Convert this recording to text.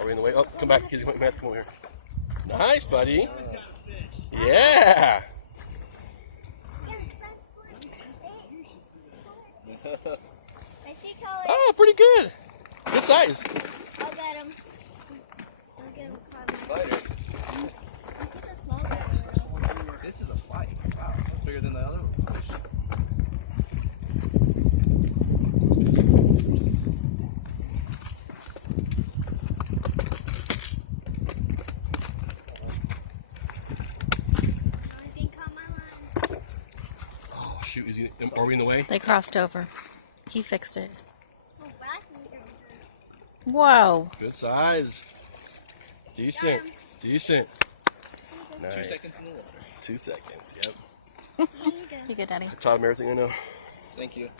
Are we in the way? Oh, come back, kids. Come over here. Nice, buddy. Yeah. Oh, pretty good. Good size. I'll get him. I'll get him Fighter. This is a fight. Wow, that's bigger than the other fish. Oh, shoot. Are we in the way? They crossed over. He fixed it. Whoa. Good size. Decent. Decent. Nice. 2 seconds in the water. 2 seconds, yep. You good, Daddy? I taught him everything I know. Thank you.